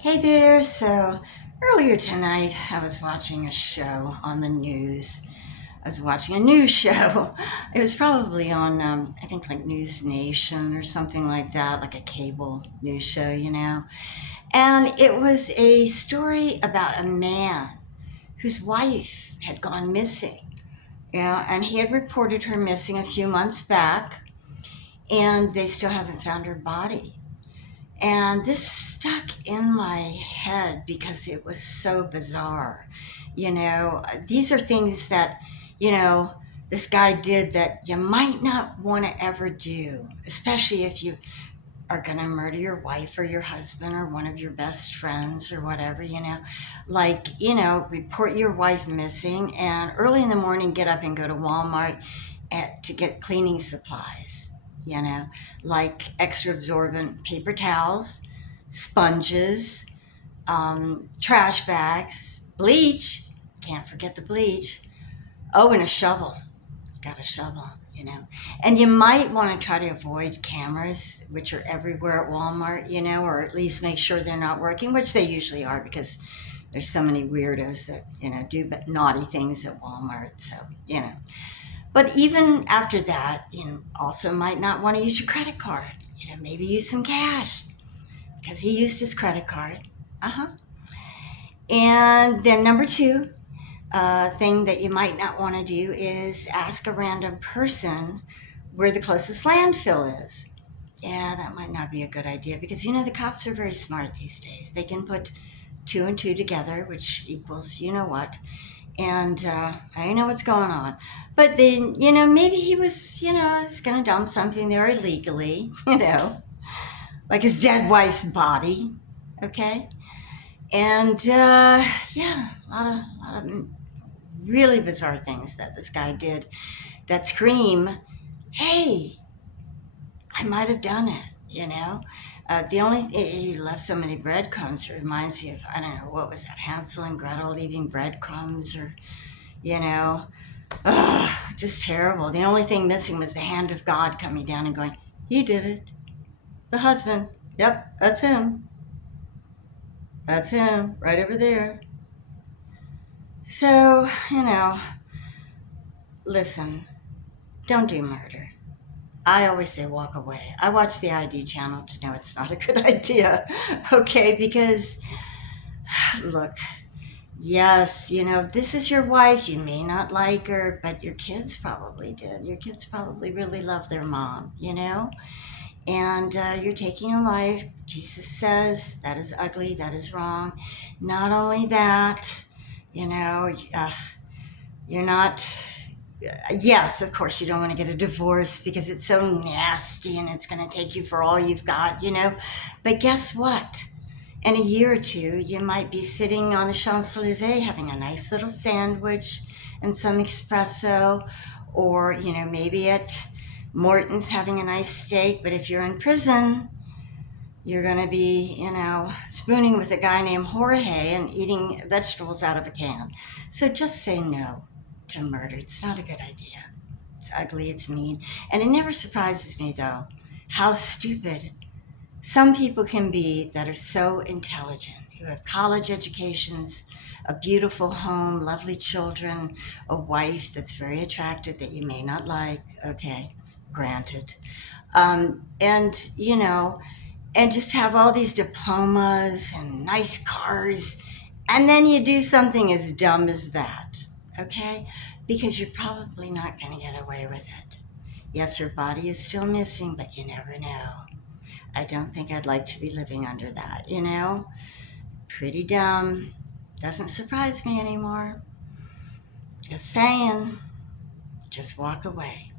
Hey there. So earlier tonight, I was watching a show on the news. I was watching a news show. It was probably on, I think, like News Nation or something like that, like a cable news show. And it was a story about a man whose wife had gone missing. Yeah, and he had reported her missing a few months back, and they still haven't found her body. And this stuck in my head because it was so bizarre. These are things that, you know, this guy did that you might not want to ever do, especially if you are going to murder your wife or your husband or one of your best friends or whatever. Report your wife missing and early in the morning get up and go to Walmart to get cleaning supplies, you know, like extra absorbent paper towels, sponges, trash bags, bleach. Can't forget the bleach. Oh, and a shovel. Got a shovel. And you might want to try to avoid cameras, which are everywhere at Walmart, or at least make sure they're not working, which they usually are because there's so many weirdos that do naughty things at Walmart. So. But even after that, also might not want to use your credit card. Maybe use some cash because he used his credit card. Uh huh. And then number two, thing that you might not want to do is ask a random person where the closest landfill is. Yeah, that might not be a good idea because the cops are very smart these days. They can put two and two together, which equals you know what, and I know what's going on. But then maybe he was going to dump something there illegally, like his dead wife's body. Okay, and yeah, a lot of really bizarre things that this guy did that scream, hey, I might have done it. The only he left so many breadcrumbs. It reminds you of, I don't know, what was that, Hansel and Gretel leaving breadcrumbs, or you know, just terrible. The only thing missing was the hand of God coming down and going, he did it. The husband. Yep, that's him. That's him right over there. So, listen, don't do murder. I always say walk away. I watch the ID channel to know it's not a good idea. Okay, because look, yes, this is your wife. You may not like her, but your kids probably did. Your kids probably really love their mom. And you're taking a life. Jesus says that is ugly, that is wrong. Not only that, you know, uh, you're not. Yes, of course, you don't want to get a divorce because it's so nasty and it's going to take you for all you've got. But guess what? In a year or two, you might be sitting on the Champs Elysees having a nice little sandwich and some espresso, or, maybe at Morton's having a nice steak. But if you're in prison, you're going to be, spooning with a guy named Jorge and eating vegetables out of a can. So just say no to murder. It's not a good idea. It's ugly, it's mean. And it never surprises me, though, how stupid some people can be that are so intelligent, who have college educations, a beautiful home, lovely children, a wife that's very attractive that you may not like. Okay, granted. And just have all these diplomas and nice cars, and then you do something as dumb as that, okay? Because you're probably not going to get away with it. Yes, her body is still missing, but you never know. I don't think I'd like to be living under that. Pretty dumb. Doesn't surprise me anymore. Just saying, just walk away.